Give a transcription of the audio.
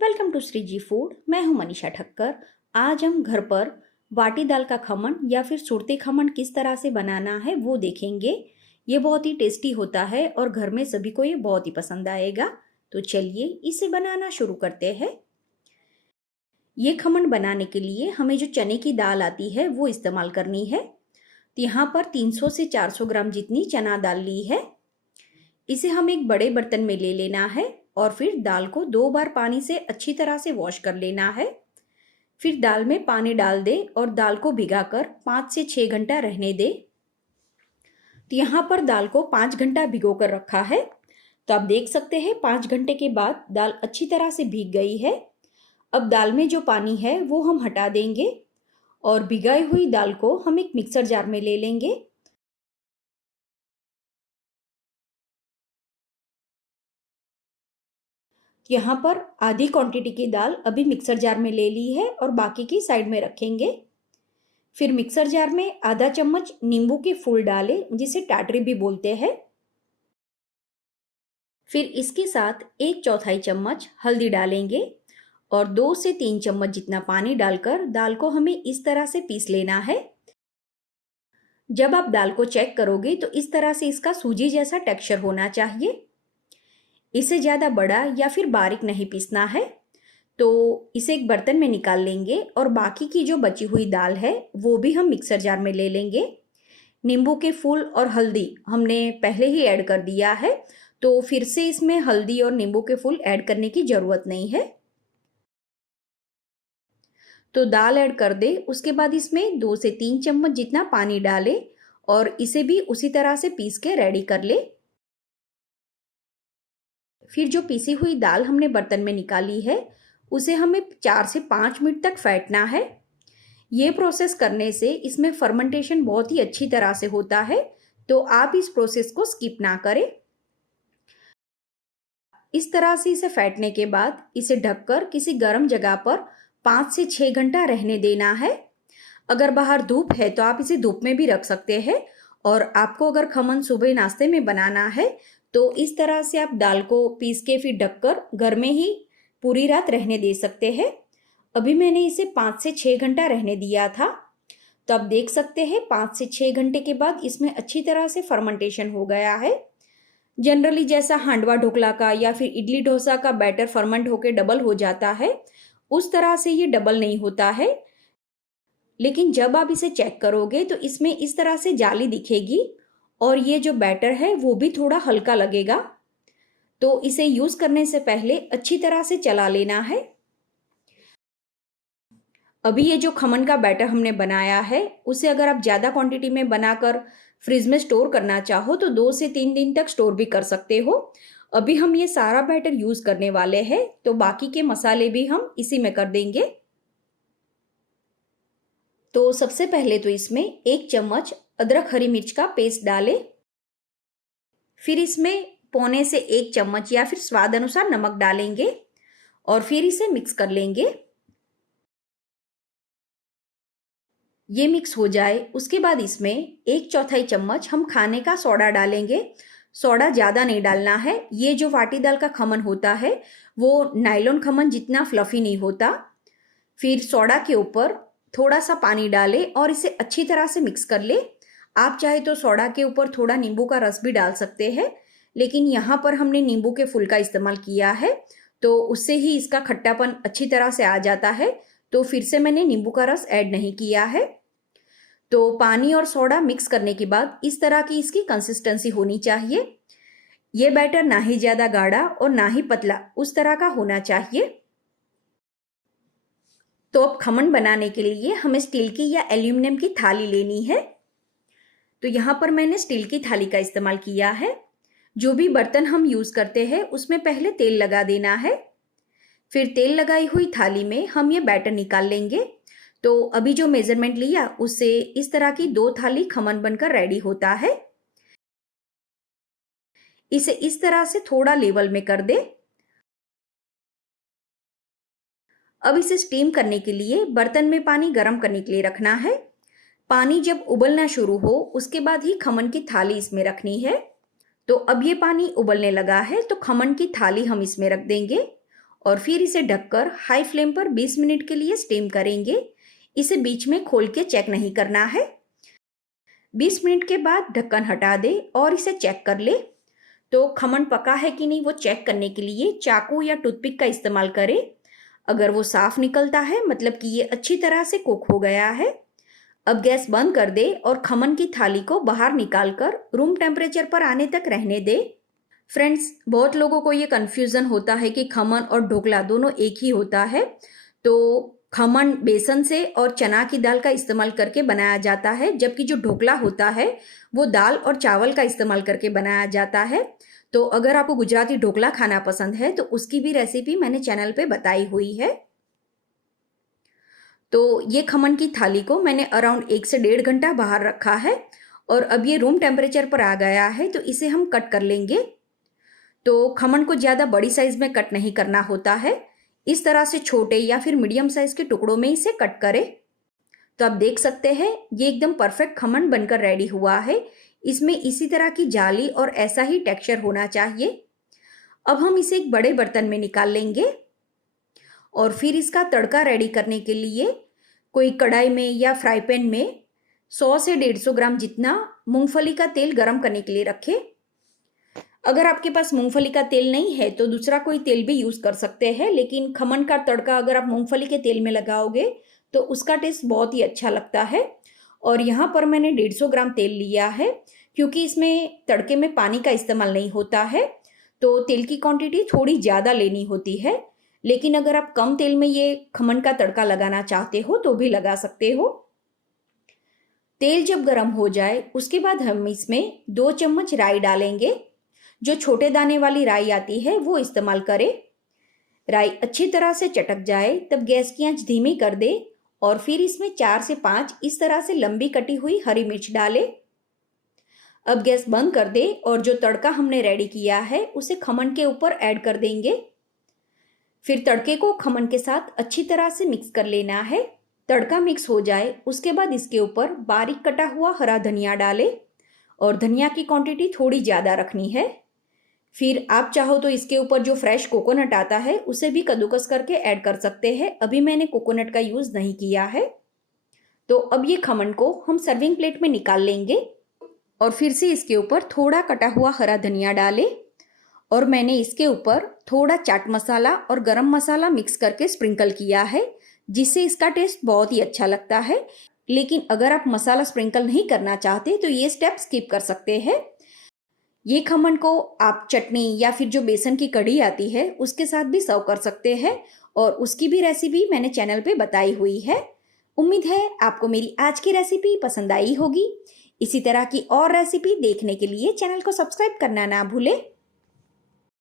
Welcome to Shri ji food. मैं हूं मनीषा ठक्कर। आज हम घर पर वाटी दाल का खमन या फिर सुरती खमन किस तरह से बनाना है वो देखेंगे। ये बहुत ही टेस्टी होता है और घर में सभी को ये बहुत ही पसंद आएगा। तो चलिए इसे बनाना शुरू करते हैं। ये खमन बनाने के लिए हमें जो चने की दाल आती है वो इस्तेमाल करनी है। तो यहाँ पर 300 से 400 ग्राम जितनी चना दाल ली है। इसे हम एक बड़े बर्तन में ले लेना है और फिर दाल को 2 बार पानी से अच्छी तरह से वॉश कर लेना है। फिर दाल में पानी डाल दे और दाल को भिगाकर 5 से 6 घंटा रहने दे। तो यहाँ पर दाल को 5 घंटा भिगो कर रखा है। तो आप देख सकते हैं 5 घंटे के बाद दाल अच्छी तरह से भीग गई है। अब दाल में जो पानी है वो हम हटा देंगे और भिगाई हुई दाल को हम एक मिक्सर जार में ले लेंगे। यहाँ पर आधी क्वांटिटी की दाल अभी मिक्सर जार में ले ली है और बाकी की साइड में रखेंगे। फिर मिक्सर जार में आधा चम्मच नींबू के फूल डालें, जिसे टाटरी भी बोलते हैं। फिर इसके साथ 1/4 चम्मच हल्दी डालेंगे और 2 से 3 चम्मच जितना पानी डालकर दाल को हमें इस तरह से पीस लेना है। जब आप दाल को चेक करोगे तो इस तरह से इसका सूजी जैसा टेक्सचर होना चाहिए। इसे ज़्यादा बड़ा या फिर बारीक नहीं पीसना है। तो इसे एक बर्तन में निकाल लेंगे और बाकी की जो बची हुई दाल है वो भी हम मिक्सर जार में ले लेंगे। नींबू के फूल और हल्दी हमने पहले ही ऐड कर दिया है, तो फिर से इसमें हल्दी और नींबू के फूल ऐड करने की ज़रूरत नहीं है। तो दाल ऐड कर दे, उसके बाद इसमें 2 से 3 चम्मच जितना पानी डालें और इसे भी उसी तरह से पीस के रेडी कर ले। फिर जो पीसी हुई दाल हमने बर्तन में निकाली है उसे हमें 4 से 5 मिनट तक फेंटना है। ये प्रोसेस करने से इसमें फर्मेंटेशन बहुत ही अच्छी तरह से होता है, तो आप इस प्रोसेस को स्किप ना करें। इस तरह से इसे फेंटने के बाद इसे ढककर किसी गर्म जगह पर 5 से 6 घंटा रहने देना है। अगर बाहर धूप है तो आप इसे धूप में भी रख सकते हैं। और आपको अगर खमन सुबह नाश्ते में बनाना है तो इस तरह से आप दाल को पीस के फिर ढककर घर में ही पूरी रात रहने दे सकते हैं। अभी मैंने इसे 5 से 6 घंटा रहने दिया था। तो आप देख सकते हैं 5 से 6 घंटे के बाद इसमें अच्छी तरह से फर्मेंटेशन हो गया है। जनरली जैसा हांडवा ढोकला का या फिर इडली डोसा का बैटर फर्मेंट होकर डबल हो जाता है, उस तरह से ये डबल नहीं होता है। लेकिन जब आप इसे चेक करोगे तो इसमें इस तरह से जाली दिखेगी और ये जो बैटर है वो भी थोड़ा हल्का लगेगा। तो इसे यूज करने से पहले अच्छी तरह से चला लेना है। अभी ये जो खमन का बैटर हमने बनाया है उसे अगर आप ज़्यादा क्वांटिटी में बनाकर फ्रिज में स्टोर करना चाहो तो 2 से 3 दिन तक स्टोर भी कर सकते हो। अभी हम ये सारा बैटर यूज करने वाले हैं, तो बाकी के मसाले भी हम इसी में कर देंगे। तो सबसे पहले तो इसमें 1 चम्मच अदरक हरी मिर्च का पेस्ट डालें। फिर इसमें पौने से 1 चम्मच या फिर स्वाद अनुसार नमक डालेंगे और फिर इसे मिक्स कर लेंगे। ये मिक्स हो जाए उसके बाद इसमें 1/4 चम्मच हम खाने का सोडा डालेंगे। सोडा ज़्यादा नहीं डालना है। ये जो वाटी दाल का खमन होता है वो नायलॉन खमन जितना फ्लफी नहीं होता। फिर सोडा के ऊपर थोड़ा सा पानी डालें और इसे अच्छी तरह से मिक्स कर ले। आप चाहे तो सोडा के ऊपर थोड़ा नींबू का रस भी डाल सकते हैं, लेकिन यहाँ पर हमने नींबू के फूल का इस्तेमाल किया है तो उससे ही इसका खट्टापन अच्छी तरह से आ जाता है। तो फिर से मैंने नींबू का रस ऐड नहीं किया है। तो पानी और सोडा मिक्स करने के बाद इस तरह की इसकी कंसिस्टेंसी होनी चाहिए। ये बैटर ना ही ज़्यादा गाढ़ा और ना ही पतला, उस तरह का होना चाहिए। तो अब खमन बनाने के लिए हमें स्टील की या एल्यूमिनियम की थाली लेनी है। तो यहाँ पर मैंने स्टील की थाली का इस्तेमाल किया है। जो भी बर्तन हम यूज़ करते हैं उसमें पहले तेल लगा देना है। फिर तेल लगाई हुई थाली में हम ये बैटर निकाल लेंगे। तो अभी जो मेजरमेंट लिया उससे इस तरह की 2 थाली खमन बनकर रेडी होता है। इसे इस तरह से थोड़ा लेवल में कर दे। अब इसे स्टीम करने के लिए बर्तन में पानी गर्म करने के लिए रखना है। पानी जब उबलना शुरू हो उसके बाद ही खमन की थाली इसमें रखनी है। तो अब ये पानी उबलने लगा है तो खमन की थाली हम इसमें रख देंगे और फिर इसे ढककर हाई फ्लेम पर 20 मिनट के लिए स्टीम करेंगे। इसे बीच में खोल के चेक नहीं करना है। 20 मिनट के बाद ढक्कन हटा दे और इसे चेक कर ले। तो खमन पका है कि नहीं वो चेक करने के लिए चाकू या टूथपिक का इस्तेमाल करें। अगर वो साफ निकलता है मतलब कि ये अच्छी तरह से कुक हो गया है। अब गैस बंद कर दे और खमन की थाली को बाहर निकालकर रूम टेम्परेचर पर आने तक रहने दे। फ्रेंड्स, बहुत लोगों को ये कन्फ्यूज़न होता है कि खमन और ढोकला दोनों एक ही होता है। तो खमन बेसन से और चना की दाल का इस्तेमाल करके बनाया जाता है, जबकि जो ढोकला होता है वो दाल और चावल का इस्तेमाल करके बनाया जाता है। तो अगर आपको गुजराती ढोकला खाना पसंद है तो उसकी भी रेसिपी मैंने चैनल पे बताई हुई है। तो ये खमन की थाली को मैंने अराउंड 1 से 1.5 घंटा बाहर रखा है और अब ये रूम टेम्परेचर पर आ गया है, तो इसे हम कट कर लेंगे। तो खमन को ज़्यादा बड़ी साइज़ में कट नहीं करना होता है, इस तरह से छोटे या फिर मीडियम साइज़ के टुकड़ों में इसे कट करें। तो आप देख सकते हैं ये एकदम परफेक्ट खमन बनकर रेडी हुआ है। इसमें इसी तरह की जाली और ऐसा ही टेक्सचर होना चाहिए। अब हम इसे एक बड़े बर्तन में निकाल लेंगे और फिर इसका तड़का रेडी करने के लिए कोई कढ़ाई में या फ्राई पैन में 100 से 150 ग्राम जितना मूंगफली का तेल गरम करने के लिए रखें। अगर आपके पास मूंगफली का तेल नहीं है तो दूसरा कोई तेल भी यूज़ कर सकते हैं, लेकिन खमन का तड़का अगर आप मूंगफली के तेल में लगाओगे तो उसका टेस्ट बहुत ही अच्छा लगता है। और यहाँ पर मैंने 150 ग्राम तेल लिया है, क्योंकि इसमें तड़के में पानी का इस्तेमाल नहीं होता है, तो तेल की क्वांटिटी थोड़ी ज़्यादा लेनी होती है। लेकिन अगर आप कम तेल में ये खमन का तड़का लगाना चाहते हो तो भी लगा सकते हो। तेल जब गर्म हो जाए उसके बाद हम इसमें 2 चम्मच राई डालेंगे। जो छोटे दाने वाली राई आती है वो इस्तेमाल करें। राई अच्छी तरह से चटक जाए तब गैस की आंच धीमी कर दे और फिर इसमें 4 से 5 इस तरह से लंबी कटी हुई हरी मिर्च डालें। अब गैस बंद कर दे और जो तड़का हमने रेडी किया है उसे खमन के ऊपर ऐड कर देंगे। फिर तड़के को खमन के साथ अच्छी तरह से मिक्स कर लेना है। तड़का मिक्स हो जाए उसके बाद इसके ऊपर बारीक कटा हुआ हरा धनिया डालें और धनिया की क्वांटिटी थोड़ी ज़्यादा रखनी है। फिर आप चाहो तो इसके ऊपर जो फ्रेश कोकोनट आता है उसे भी कद्दूकस करके ऐड कर सकते हैं। अभी मैंने कोकोनट का यूज़ नहीं किया है। तो अब ये खमन को हम सर्विंग प्लेट में निकाल लेंगे और फिर से इसके ऊपर थोड़ा कटा हुआ हरा धनिया डालें और मैंने इसके ऊपर थोड़ा चाट मसाला और गरम मसाला मिक्स करके स्प्रिंकल किया है, जिससे इसका टेस्ट बहुत ही अच्छा लगता है। लेकिन अगर आप मसाला स्प्रिंकल नहीं करना चाहते तो ये स्टेप स्किप कर सकते हैं। ये खमन को आप चटनी या फिर जो बेसन की कढ़ी आती है उसके साथ भी सर्व कर सकते हैं और उसकी भी रेसिपी मैंने चैनल पे बताई हुई है। उम्मीद है आपको मेरी आज की रेसिपी पसंद आई होगी। इसी तरह की और रेसिपी देखने के लिए चैनल को सब्सक्राइब करना ना भूलें।